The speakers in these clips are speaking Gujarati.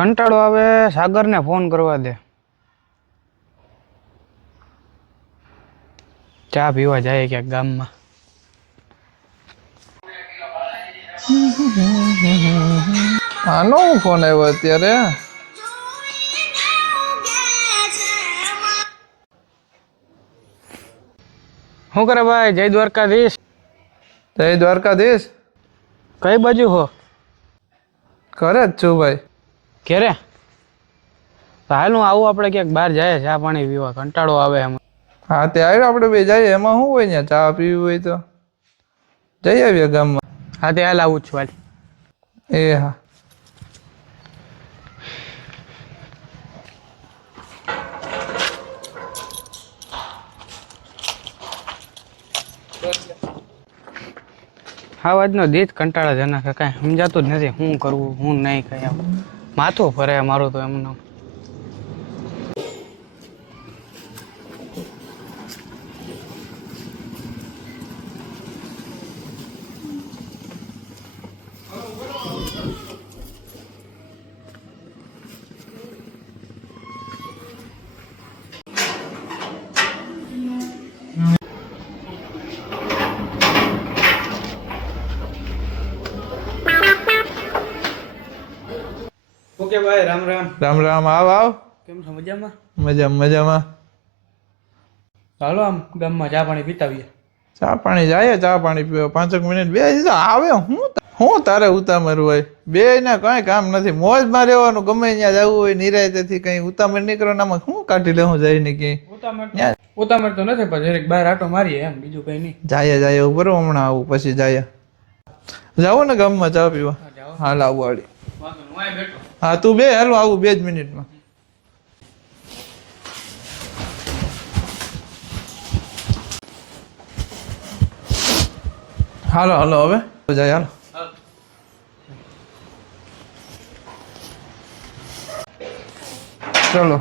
કંટાળો આવે સાગરને ફોન કરવા દે. ચા પીવા જાય ક્યાંક ગામમાં. આનો ફોન આવ્યો અત્યારે. શું કરે ભાઈ? જય દ્વારકાધીશ. જય દ્વારકાધીશ. કઈ બાજુ હો? ઘરે જ છું ભાઈ. ઘેરે? હાલ હું આવું, આપણે ક્યાંક બહાર જાય ચા પાણી પીવા. કંટાળો આવે એમ. હા તે આવ્યો, આપણે બે જઈએ. એમાં શું હોય ને, ચા પીવી હોય તો જઈ આવીએ ગામમાં. હા તે હાલ આવું જ છું હાલ. એ હા. હા આજનો દીધ કંટાળાજનક છે, કાંઈ સમજાતું જ નથી શું કરવું શું નહીં. કાંઈ આમ માથું ફરે મારું તો એમનું. ઓકે ભાઈ, રામ રામ. રામ રામ. આવ. કેમ છો? મજામાં? મજામાં. ચાલો આમ ગામમાં ચા પાણી પીતાવીએ. ચા પાણી જાય, ચા પાણી પીવા 5 મિનિટ બે આવે. હું તારે ઉતામર હોય? બે ને કઈ કામ નથી, મોજમાં રહેવાનું. ગમે ત્યાં જવું હોય નિરાયતેથી, કઈ ઉતામર નહીં કરવાના. શું કાઢી લે, હું જઈ ને ક્યાંય ઉતામળ તો નથી, પણ જરીક બહાર આટો મારીએ એમ, બીજું કઈ નહીં. જાય ઉપર હમણાં આવું, પછી જાય જાવું ને ગામમાં ચા પીવા. હાલ આવું વાળી. હા તું બે હાલો, આવું 2 જ મિનિટમાં. હાલો હવે જાય. હાલો ચલો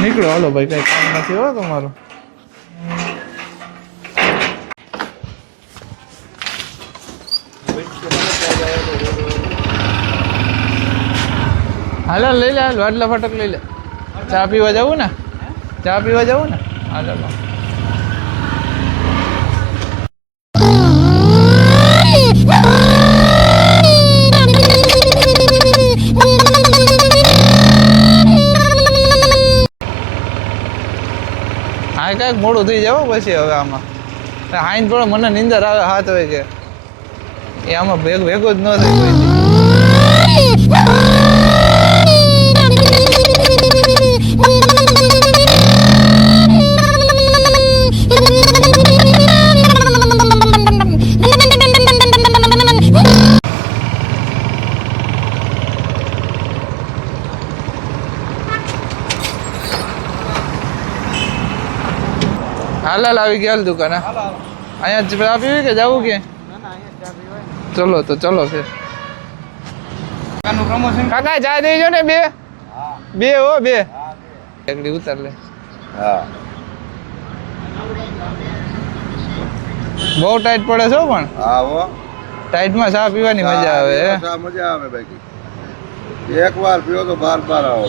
નીકળો. હાલો ભાઈ, કઈ કામ નથી હો તમારું. હાલો લઈ લે, વાડલા ફટક લઈ લે. ચા પીવા જવું ને? હાલો. હા કાંઈક મોડું થઈ જાવ પછી. હવે આમાં હાઈન થોડો મને નીંદર આવે 7 વાગે. એ આમાં ભેગો જ ન થાય કોઈ. હાલ આવી ગયા દુકાને. અહીંયા ચા પીવી કે જવું કે? ચલો તો ચલો ફેર. કાકા ચા દેજો ને બે. એકડી ઉતાર લે. બહુ ટાઈટ પડે છે પણ. ટાઈટમાં ચા પીવાની મજા આવે. મજા આવે બાકી. એક વાર પીવો તો બાર આવો.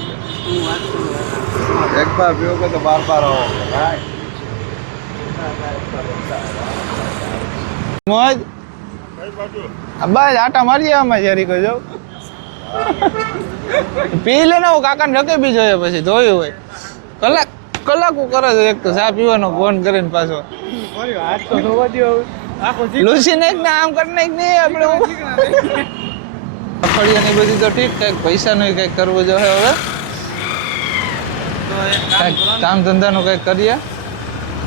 એક વાર પીવો તો બાર આવો. મોજ બસ આટા મારીએ આમાં જરી કહો જાવ. પી લે ને, કાકાને રકે બી જોઈએ પછી ધોયું હોય. કલાક કરે છે. એક તો ચા પીવાનો ફોન કરીને પાછો લુસી નાખ ને આમ કરી નાખ ને. આપણે અફળિયાની બધી તો ઠીક, કઈક પૈસાનું કઈક કરવું જોઈએ. હવે કઈક કામ ધંધાનું કઈક કરીએ.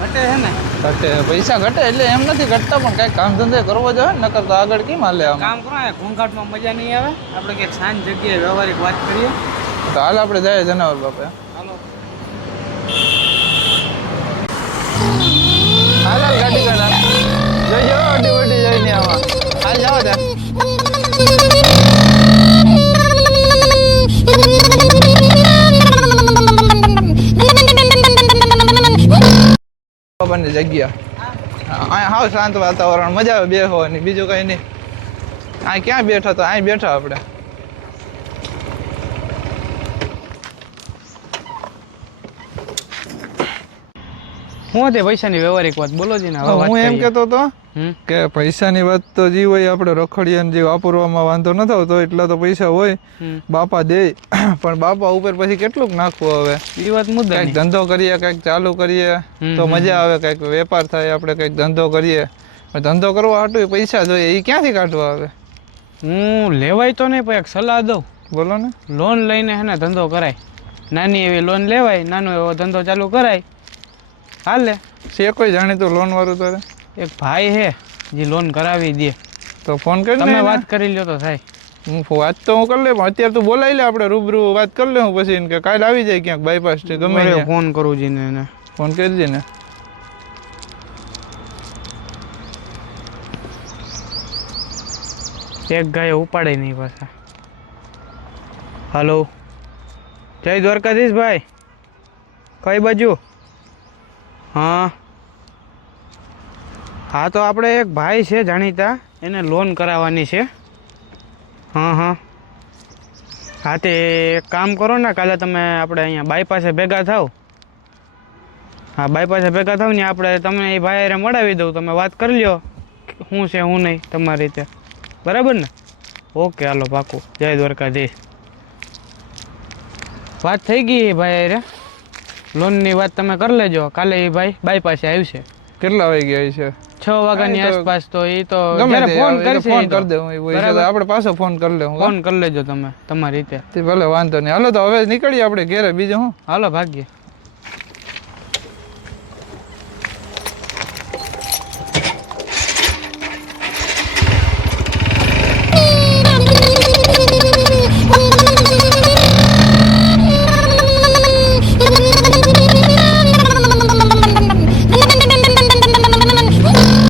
ઘટે પૈસા ઘટે એટલે એમ નથી ઘટતા, પણ કઈક કામ ધંધે કરવો જોઈએ. નકર તો આગળ કેમ હાલે? કામ કરો, ઘોંઘાટમાં મજા નહીં આવે. આપણે ક્યાંક શાંત જગ્યાએ વ્યવહારિક વાત કરીએ. તો હાલ આપણે જાય જનાવર બાપા. હાલ ગાડી કાઢા જોઈજો. અડી જઈને આવા. હાલ જાઓ ત્યાં. બાબાની જગ્યા અહીંયા હાવ શાંત વાતાવરણ, મજા આવે બેસવાની. બીજું કઈ નહીં. અહીં ક્યાં બેઠા તો અહીં બેઠા આપણે. હું તે પૈસાની વ્યવહારિક વાત બોલો જી ને હવે વાત હું એમ કરીએ. કહેતો તો હમ કે પૈસાની વાત તો જે હોય આપણે રખડીએ જે વાપરવામાં વાંધો ન આવતો એટલા તો પૈસા હોય હમ બાપા દે પણ બાપા ઉપર પછી કેટલુંક નાખવું હવે એ વાત મુદ્દા કંઈક ધંધો કરીએ કંઈક ચાલુ કરીએ તો મજા આવે કંઈક વેપાર થાય આપણે કંઈક ધંધો કરીએ પણ ધંધો કરવા હાટું પૈસા જોઈએ એ ક્યાંથી કાઢવા આવે હું લેવાય તો નહીં પણ એક સલાહ દઉં. બોલો ને લોન લઈને હે ને ધંધો કરાય. નાની એવી લોન લેવાય, નાનો એવો ધંધો ચાલુ કરાય, હાલે. છે કોઈ જાણીતું લોન વાળું તારે એક ભાઈ હે જે લોન કરાવી દે. તો ફોન કરી તમે લે વાત કરી લ્યો તો થાય. હું વાત તો હું કરી લે પણ અત્યારે તું બોલાવી લે આપણે રૂબરૂ વાત કરી લે હું પછી એને કે કાલે આવી જાય ક્યાંક બાયપાસ થી ગમે બરાબર, ત્યાં ફોન કરું જીને એને. ફોન કરજે ને એક ગાય ઉપાડે નહીં પાછા. હાલો, જય દ્વારકાધીશ ભાઈ. કઈ બાજુ? હા હા, તો આપણે એક ભાઈ છે જાણીતા, એને લોન કરાવવાની છે. હા હા હા, તે એક કામ કરો ને, કાલે તમે આપણે અહીંયા બાયપાસે ભેગા થાવ. હા, બાયપાસે ભેગા થાવ ને આપણે તમે એ ભાઈને મળાવી દઉં. તમે વાત કરી લ્યો શું છે શું નહીં તમારી રીતે. બરાબર ને? ઓકે, હાલો પાકું. જય દ્વારકાધીશ. વાત થઈ ગઈ ભાઈ રે, લોનની વાત તમે કરી લેજો. કાલે એ ભાઈ બાયપાસે આવશે કેટલા વાગ્યા છે 6 વાગ્યાની આસપાસ. તો એ તો ગમે જ્યારે તે ફોન આવે, કરશે ફોન ઈ તો. કરી દે હું એ હોય છે તો બરાબર. આપણે પાછો ફોન કરી લે હું ફોન કરી લેજો તમે તમારી રીતે. તે ભલે વાંધો નહીં હાલો તો હવે નીકળીએ આપણે ઘેરે બીજું હું હાલો ભાગ્ય.